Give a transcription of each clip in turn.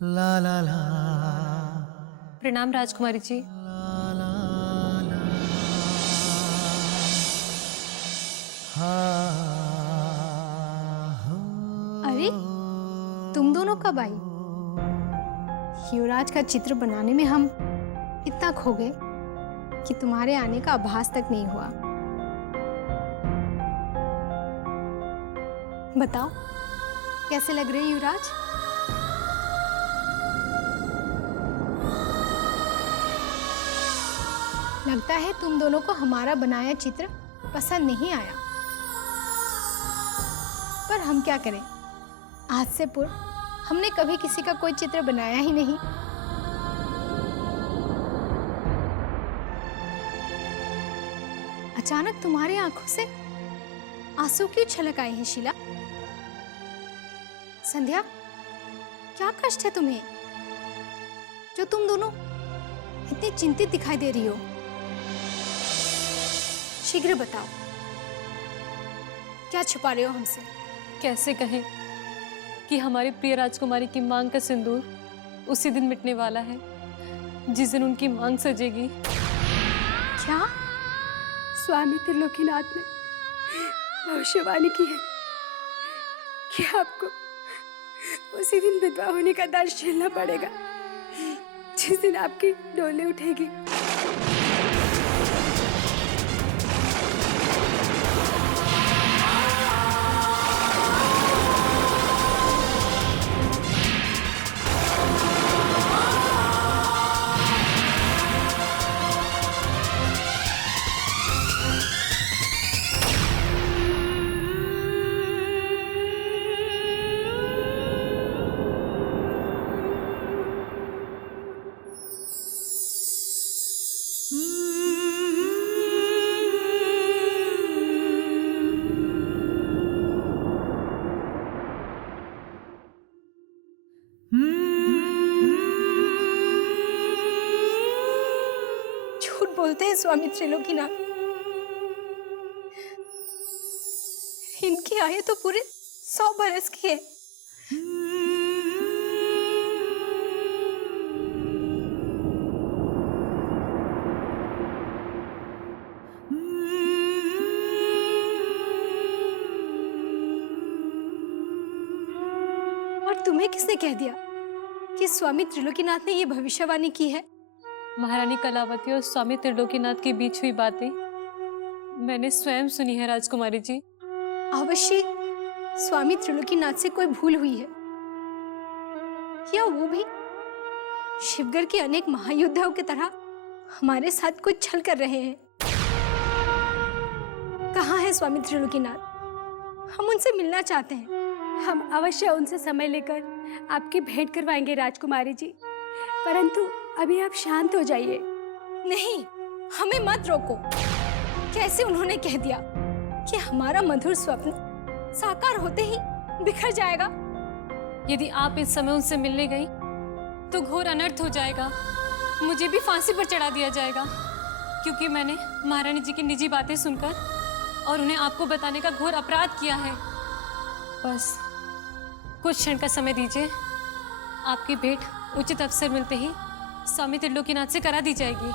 ला ला ला। प्रणाम राजकुमारी जी। अरे तुम दोनों कब आई? युवराज का चित्र बनाने में हम इतना खो गए कि तुम्हारे आने का आभास तक नहीं हुआ। बताओ कैसे लग रहे हैं युवराज? लगता है तुम दोनों को हमारा बनाया चित्र पसंद नहीं आया। पर हम क्या करें, आज से पूर्व हमने कभी किसी का कोई चित्र बनाया ही नहीं। अचानक तुम्हारी आंखों से आंसू क्यों छलक आए हैं शीला? संध्या, क्या कष्ट है तुम्हें जो तुम दोनों इतनी चिंतित दिखाई दे रही हो? शीघ्र बताओ, क्या छुपा रहे हो हमसे? कैसे कहें कि हमारी प्रिय राजकुमारी की मांग का सिंदूर उसी दिन मिटने वाला है जिस दिन उनकी मांग सजेगी। क्या? स्वामी त्रिलोकीनाथ ने भविष्यवाणी की है कि आपको उसी दिन विधवा होने का दर्द झेलना पड़ेगा जिस दिन आपकी डोली उठेगी। झूठ बोलते हैं स्वामी त्रिलोकीनाथ। इनकी आयु तो पूरे 100 बरस की है। और तुम्हें किसने कह दिया कि स्वामी त्रिलोकीनाथ ने ये भविष्यवाणी की है? महारानी कलावती और स्वामी त्रिलोकीनाथ के बीच हुई बातें मैंने स्वयं सुनी है राजकुमारी जी। अवश्य स्वामी त्रिलोकीनाथ से कोई भूल हुई है, या वो भी शिवगढ़ के अनेक महायोद्धाओं की तरह हमारे साथ कुछ छल कर रहे हैं। कहाँ है स्वामी त्रिलोकीनाथ? हम उनसे मिलना चाहते हैं। हम अवश्य उनसे समय लेकर आपकी भेंट करवाएंगे राजकुमारी जी, परंतु अभी आप शांत हो जाइए। नहीं, हमें मत रोको। कैसे उन्होंने कह दिया कि हमारा मधुर स्वप्न साकार होते ही बिखर जाएगा? यदि आप इस समय उनसे मिलने गई तो घोर अनर्थ हो जाएगा। मुझे भी फांसी पर चढ़ा दिया जाएगा, क्योंकि मैंने महारानी जी की निजी बातें सुनकर और उन्हें आपको बताने का घोर अपराध किया है। बस कुछ क्षण का समय दीजिए, आपकी भेंट उचित अवसर मिलते ही स्वामी त्रिलोकीनाथ से करा दी जाएगी।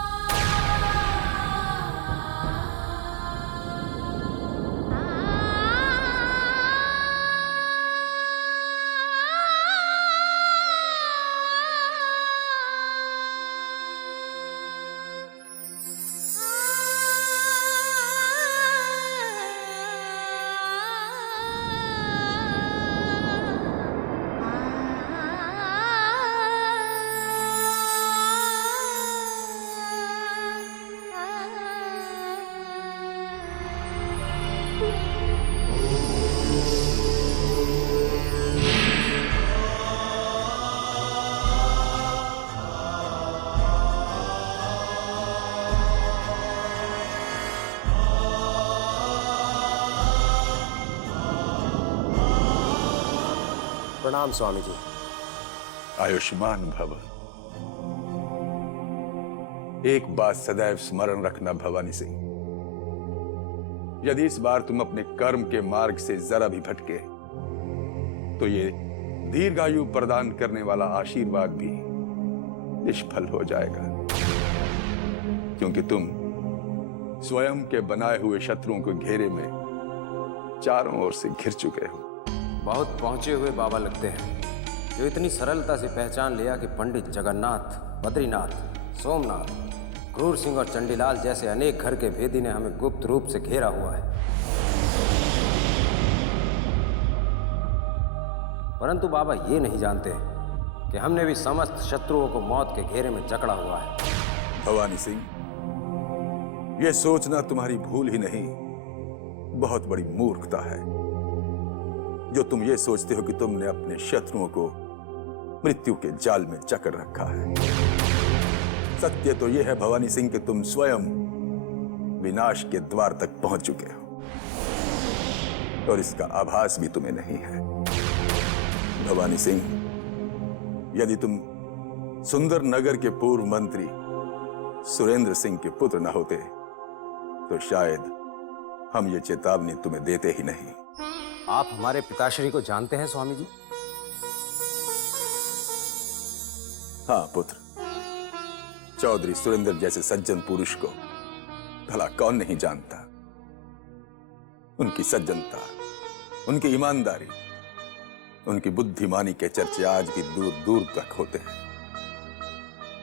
प्रणाम स्वामी जी। आयुष्मान भव। एक बात सदैव स्मरण रखना भवानी सिंह, यदि इस बार तुम अपने कर्म के मार्ग से जरा भी भटके तो ये दीर्घायु प्रदान करने वाला आशीर्वाद भी निष्फल हो जाएगा, क्योंकि तुम स्वयं के बनाए हुए शत्रुओं के घेरे में चारों ओर से घिर चुके हो। बहुत पहुंचे हुए बाबा लगते हैं, जो इतनी सरलता से पहचान लिया कि पंडित जगन्नाथ, बद्रीनाथ, सोमनाथ, क्रूर सिंह और चंडीलाल जैसे अनेक घर के भेदी ने हमें गुप्त रूप से घेरा हुआ है। परंतु बाबा ये नहीं जानते कि हमने भी समस्त शत्रुओं को मौत के घेरे में जकड़ा हुआ है। भवानी सिंह, यह सोचना तुम्हारी भूल ही नहीं, बहुत बड़ी मूर्खता है जो तुम ये सोचते हो कि तुमने अपने शत्रुओं को मृत्यु के जाल में जकड़ रखा है। सत्य तो यह है भवानी सिंह कि तुम स्वयं विनाश के द्वार तक पहुंच चुके हो और इसका आभास भी तुम्हें नहीं है। भवानी सिंह, यदि तुम सुंदर नगर के पूर्व मंत्री सुरेंद्र सिंह के पुत्र न होते तो शायद हम ये चेतावनी तुम्हें देते ही नहीं। आप हमारे पिताश्री को जानते हैं स्वामी जी? हाँ पुत्र, चौधरी सुरेंद्र जैसे सज्जन पुरुष को भला कौन नहीं जानता। उनकी सज्जनता, उनकी ईमानदारी, उनकी बुद्धिमानी के चर्चे आज भी दूर दूर तक होते हैं,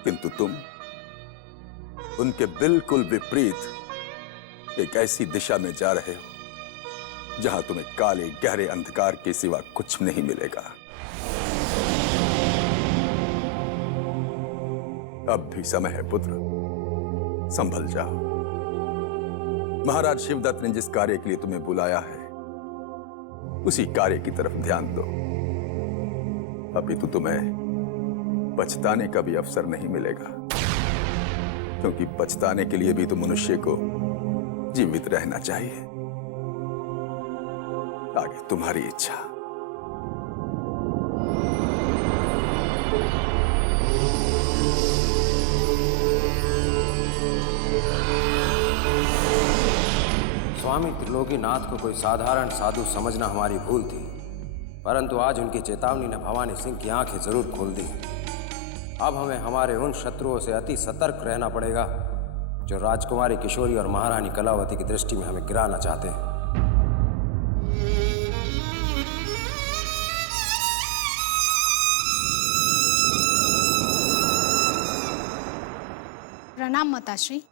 किंतु तुम उनके बिल्कुल विपरीत एक ऐसी दिशा में जा रहे हो जहां तुम्हें काले गहरे अंधकार के सिवा कुछ नहीं मिलेगा। अब भी समय है पुत्र, संभल जाओ। महाराज शिवदत्त ने जिस कार्य के लिए तुम्हें बुलाया है उसी कार्य की तरफ ध्यान दो। अभी तो तुम्हें पछताने का भी अवसर नहीं मिलेगा, क्योंकि पछताने के लिए भी तो मनुष्य को जीवित रहना चाहिए। आगे तुम्हारी इच्छा। स्वामी त्रिलोकीनाथ को कोई साधारण साधु समझना हमारी भूल थी, परंतु आज उनकी चेतावनी ने भवानी सिंह की आंखें जरूर खोल दी। अब हमें हमारे उन शत्रुओं से अति सतर्क रहना पड़ेगा जो राजकुमारी किशोरी और महारानी कलावती की दृष्टि में हमें गिराना चाहते हैं। प्रणाम माताश्री।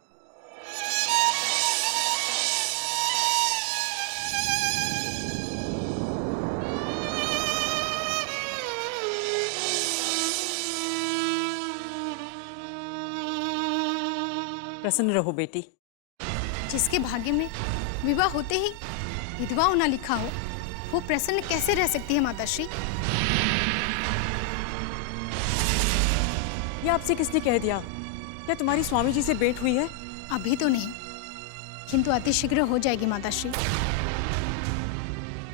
प्रसन्न रहो बेटी। जिसके भाग्य में विवाह होते ही विधवा होना लिखा हो, वो प्रसन्न कैसे रह सकती है माताश्री? ये आपसे किसने कह दिया? क्या तुम्हारी स्वामी जी से भेंट हुई है? अभी तो नहीं, किंतु अतिशीघ्र हो जाएगी माताश्री।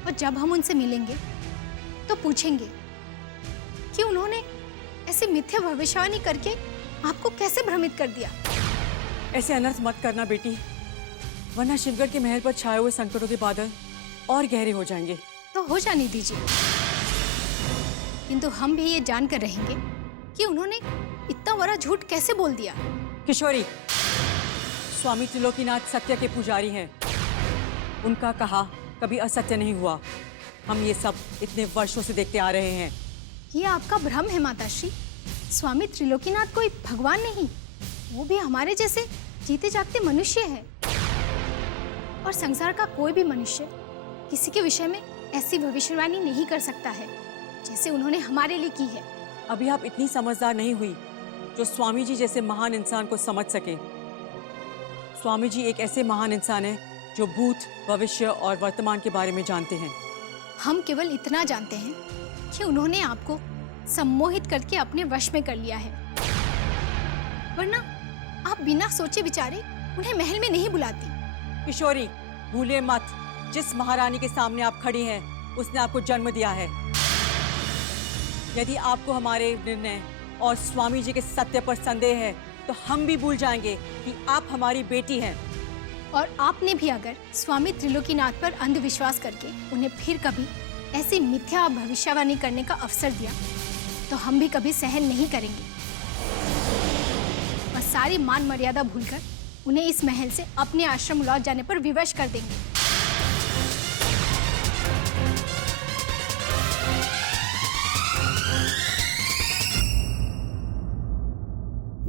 और जब हम उनसे मिलेंगे तो पूछेंगे कि उन्होंने ऐसी मिथ्या भविष्यवाणी करके आपको कैसे भ्रमित कर दिया। ऐसे अनर्थ मत करना बेटी, वरना शिवगढ़ के महल पर छाए हुए संकटों के बादल और गहरे हो जाएंगे। तो हो जाने दीजिए, किंतु हम भी ये जानकर रहेंगे कि उन्होंने इतना बड़ा झूठ कैसे बोल दिया। किशोरी, स्वामी त्रिलोकीनाथ सत्य के पुजारी हैं। उनका कहा कभी असत्य नहीं हुआ। हम ये सब इतने वर्षों से देखते आ रहे हैं। ये आपका भ्रम है माताश्री। स्वामी त्रिलोकीनाथ कोई भगवान नहीं, वो भी हमारे जैसे जीते जागते मनुष्य है। और संसार का कोई भी मनुष्य किसी के विषय में ऐसी भविष्यवाणी नहीं कर सकता है जैसे उन्होंने हमारे लिए की है। अभी आप इतनी समझदार नहीं हुई जो स्वामी जी जैसे महान इंसान को समझ सके। स्वामी जी एक ऐसे महान इंसान है जो भूत, भविष्य और वर्तमान के बारे में जानते हैं। हम केवल इतना जानते हैं कि उन्होंने आपको सम्मोहित करके अपने वश में कर लिया है, वरना आप बिना सोचे विचारे उन्हें महल में नहीं बुलाती। किशोरी, भूलिए मत, जिस महारानी के सामने आप खड़ी हैं उसने आपको जन्म दिया है। यदि आपको हमारे निर्णय और स्वामी जी के सत्य पर संदेह है तो हम भी भूल जाएंगे कि आप हमारी बेटी हैं। और आपने भी अगर स्वामी त्रिलोकीनाथ पर अंधविश्वास करके उन्हें फिर कभी ऐसी मिथ्या भविष्यवाणी करने का अवसर दिया तो हम भी कभी सहन नहीं करेंगे और सारी मान मर्यादा भूलकर उन्हें इस महल से अपने आश्रम लौट जाने पर विवश कर देंगे।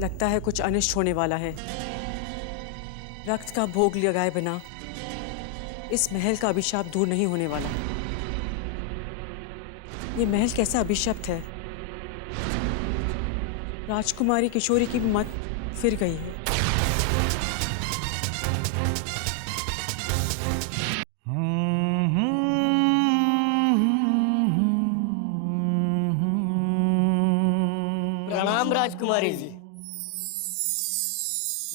लगता है कुछ अनिष्ट होने वाला है। रक्त का भोग लगाए बिना इस महल का अभिशाप दूर नहीं होने वाला। ये महल कैसा अभिशप्त है। राजकुमारी किशोरी की भी मत फिर गई है। प्रणाम राजकुमारी जी।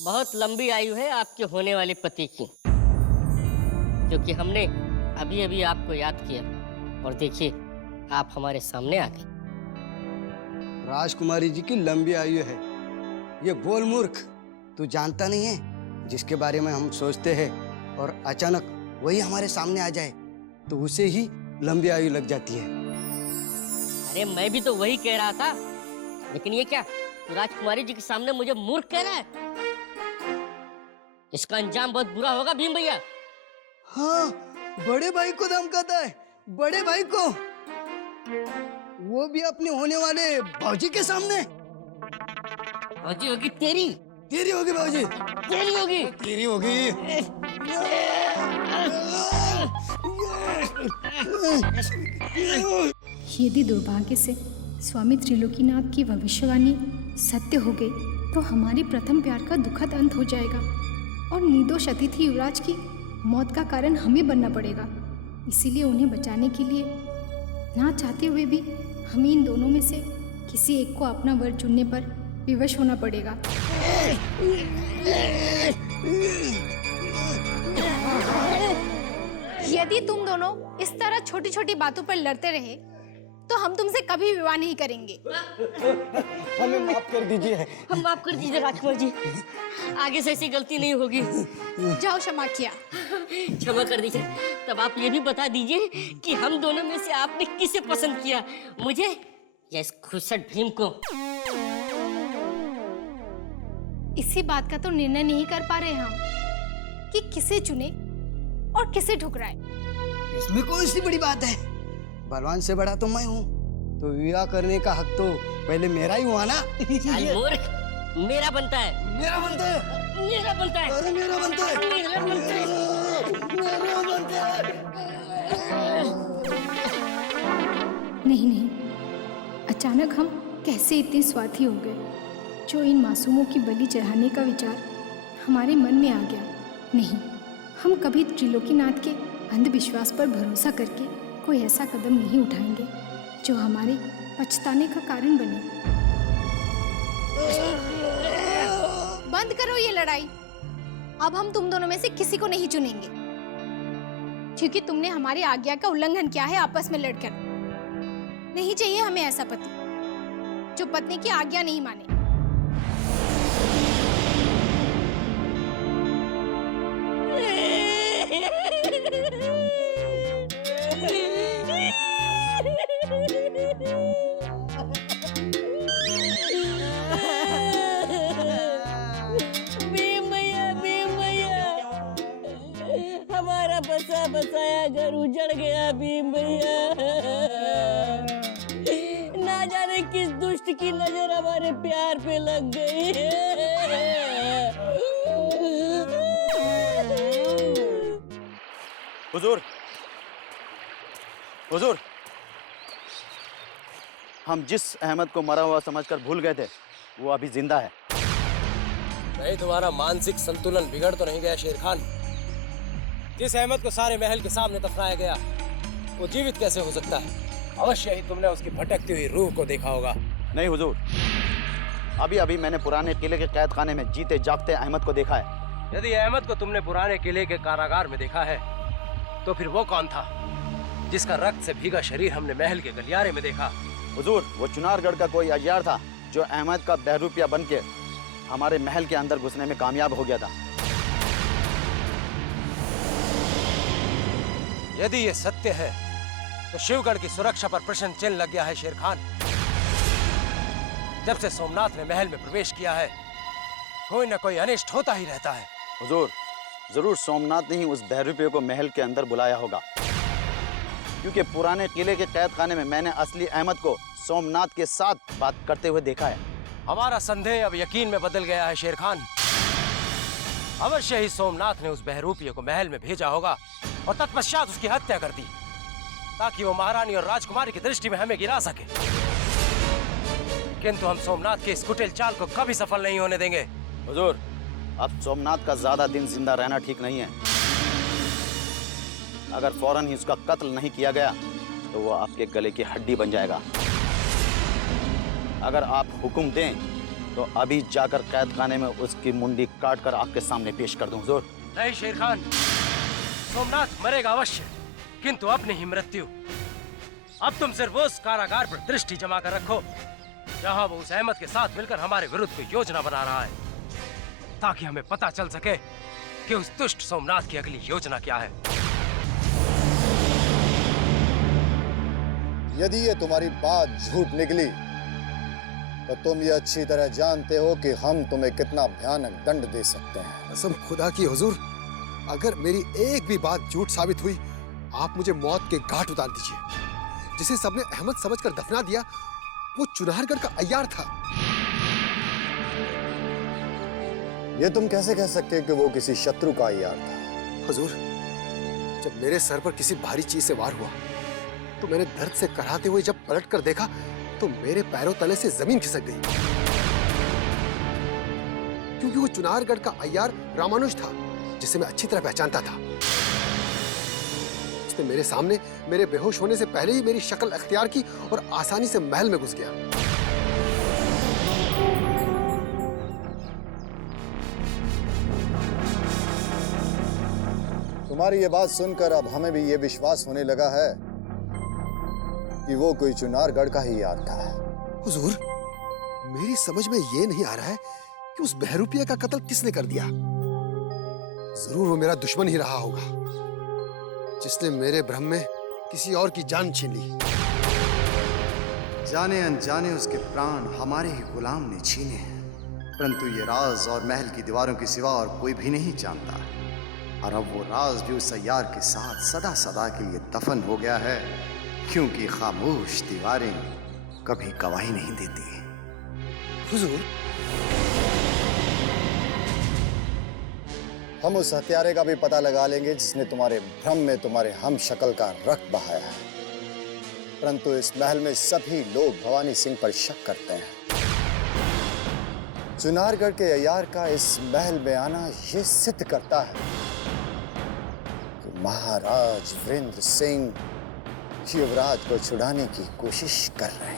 बहुत लंबी आयु है आपके होने वाले पति की, क्योंकि हमने अभी अभी आपको याद किया और देखिए आप हमारे सामने आ गए। राजकुमारी जी की लंबी आयु है। ये बोल मूर्ख, तू जानता नहीं है जिसके बारे में हम सोचते हैं और अचानक वही हमारे सामने आ जाए तो उसे ही लंबी आयु लग जाती है। अरे मैं भी तो वही कह रहा था, लेकिन ये क्या, तो राजकुमारी जी के सामने मुझे मूर्ख कह रहा है? इसका अंजाम बहुत बुरा होगा भीम भैया। हाँ, बड़े भाई को धमकाता है, बड़े भाई को, वो भी अपने होने वाले बाबूजी के सामने। बाबूजी होगी तेरी, तेरी होगी बाबूजी, तेरी होगी, तेरी होगी। यदि दुर्भाग्य से स्वामी त्रिलोकीनाथ की भविष्यवाणी सत्य हो गई तो हमारी प्रथम प्यार का दुखद अंत हो जाएगा और निर्दोष अतिथि युवराज की मौत का कारण हमें बनना पड़ेगा। इसीलिए उन्हें बचाने के लिए ना चाहते हुए भी हमें इन दोनों में से किसी एक को अपना वर चुनने पर विवश होना पड़ेगा। यदि तुम दोनों इस तरह छोटी छोटी बातों पर लड़ते रहे तो हम तुमसे कभी विवाह नहीं करेंगे। हमें माफ कर दीजिए। हम माफ कर दीजिए राजकुमार जी, आगे से ऐसी गलती नहीं होगी। जाओ, क्षमा किया। क्षमा कर दीजिए। तब आप ये भी बता दीजिए कि हम दोनों में से आपने किसे पसंद किया, मुझे या इस खुसट भीम को? इसी बात का तो निर्णय नहीं कर पा रहे हम कि किसे चुने और किसे ठुकराए। इसमें कौन सी बड़ी बात है? बलवान से बड़ा तो मैं हूँ, तो विवाह करने का हक तो पहले मेरा ही हुआ ना। चल मूर्ख, मेरा बनता है, मेरा बनता है, मेरा बनता है, अरे मेरा बनता है, मेरा बनता है, मेरा बनता है। नहीं नहीं, अचानक हम कैसे इतने स्वार्थी हो गए जो इन मासूमों की बलि चढ़ाने का विचार हमारे मन में आ गया। नहीं, हम कभी त्रिलोकीनाथ के अंधविश्वास पर भरोसा करके कोई ऐसा कदम नहीं उठाएंगे जो हमारे पछताने का कारण बने। बंद करो ये लड़ाई। अब हम तुम दोनों में से किसी को नहीं चुनेंगे, क्योंकि तुमने हमारी आज्ञा का उल्लंघन किया है आपस में लड़कर। नहीं चाहिए हमें ऐसा पति जो पत्नी की आज्ञा नहीं माने। भीम भैया, हमारा बसा बसाया घर उजड़ गया। भीम भैया, ना जाने किस दुष्ट की नजर हमारे प्यार पे लग गई है। हुजूर, हुजूर, हम जिस अहमद को मरा हुआ समझकर भूल गए थे वो अभी जिंदा है। नहीं, तुम्हारा मानसिक संतुलन बिगड़ तो नहीं गया शेर खान? जिस अहमद को सारे महल के सामने दफनाया गया वो जीवित कैसे हो सकता है? अवश्य ही तुमने उसकी भटकती हुई रूह को देखा होगा। नहीं हुजूर, अभी अभी मैंने पुराने किले के कैद खाने में जीते जागते अहमद को देखा है। यदि अहमद को तुमने पुराने किले के कारागार में देखा है तो फिर वो कौन था जिसका रक्त से भीगा शरीर हमने महल के गलियारे में देखा? हुजूर, वो चुनारगढ़ का कोई अजयार था जो अहमद का बहरूपिया बन के हमारे महल के अंदर घुसने में कामयाब हो गया था। यदि ये सत्य है तो शिवगढ़ की सुरक्षा पर प्रश्न चिन्ह लग गया है शेर खान। जब से सोमनाथ ने महल में प्रवेश किया है कोई न कोई अनिष्ट होता ही रहता है। हुजूर, जरूर सोमनाथ ने ही उस बहरूपिये को महल के अंदर बुलाया होगा, क्योंकि पुराने किले के कैद खाने में मैंने असली अहमद को सोमनाथ के साथ बात करते हुए देखा है। हमारा संदेह अब यकीन में बदल गया है शेर खान। अवश्य ही सोमनाथ ने उस बहरूपिये को महल में भेजा होगा और तत्पश्चात उसकी हत्या कर दी, ताकि वो महारानी और राजकुमारी की दृष्टि में हमें गिरा सके। किंतु हम सोमनाथ के इस कुटिल चाल को कभी सफल नहीं होने देंगे। हुजूर, अब सोमनाथ का ज्यादा दिन जिंदा रहना ठीक नहीं है। अगर फौरन ही उसका कत्ल नहीं किया गया तो वो आपके गले की हड्डी बन जाएगा। अगर आप हुक्म दें तो अभी जाकर कैद खाने में उसकी मुंडी काट कर आपके सामने पेश कर दूं। हुजूर। नहीं शेर खान, सोमनाथ मरेगा अवश्य, किंतु अपनी ही मृत्यु। अब तुम सिर्फ उस कारागार पर दृष्टि जमा कर रखो जहां वो उस अहमद के साथ मिलकर हमारे विरुद्ध कोई योजना बना रहा है, ताकि हमें पता चल सके कि उस दुष्ट सोमनाथ की अगली योजना क्या है। यदि ये तुम्हारी बात झूठ निकली तो तुम ये अच्छी तरह जानते हो कि हम तुम्हें कितना भयानक दंड दे सकते हैं। कसम खुदा की हुजूर, अगर मेरी एक भी बात झूठ साबित हुई आप मुझे मौत के घाट उतार दीजिए। जिसे सबने अहमद समझकर दफना दिया वो चुनारगढ़ का अय्यार था। ये तुम कैसे कह सकते हो कि वो किसी शत्रु का अय्यार था? हुजूर, जब मेरे सर पर किसी भारी चीज से वार हुआ तो मैंने दर्द से कराहते हुए जब पलट कर देखा तो मेरे पैरों तले से जमीन खिसक गई, क्योंकि वो चुनारगढ़ का अय्यार रामानुज था जिसे मैं अच्छी तरह पहचानता था। उसने मेरे सामने मेरे बेहोश होने से पहले ही मेरी शक्ल अख्तियार की और आसानी से महल में घुस गया। तुम्हारी ये बात सुनकर अब हमें भी ये विश्वास होने लगा है कि वो कोई चुनारगढ़ का ही यार था। हुजूर, मेरी समझ में ये नहीं आ रहा है कि उस बहरूपिया का कत्ल किसने कर दिया। जरूर वो मेरा दुश्मन ही रहा होगा जिसने मेरे भ्रम में किसी और की जान छीन ली। जाने अनजाने उसके प्राण हमारे ही गुलाम ने छीने हैं, परंतु ये राज और महल की दीवारों के सिवा और कोई भी नहीं जानता। और अब वो राज भी उस अय्यार के साथ सदा सदा के लिए दफन हो गया है, क्योंकि खामोश दीवारें कभी गवाही नहीं देती। हुजूर, हम उस हत्यारे का भी पता लगा लेंगे जिसने तुम्हारे भ्रम में तुम्हारे हम शक्ल का रक्त बहाया है, परंतु इस महल में सभी लोग भवानी सिंह पर शक करते हैं। चुनारगढ़ के अय्यार का इस महल में आना ये सिद्ध करता है कि महाराज वीरेंद्र सिंह युवराज को छुड़ाने की कोशिश कर रहे हैं।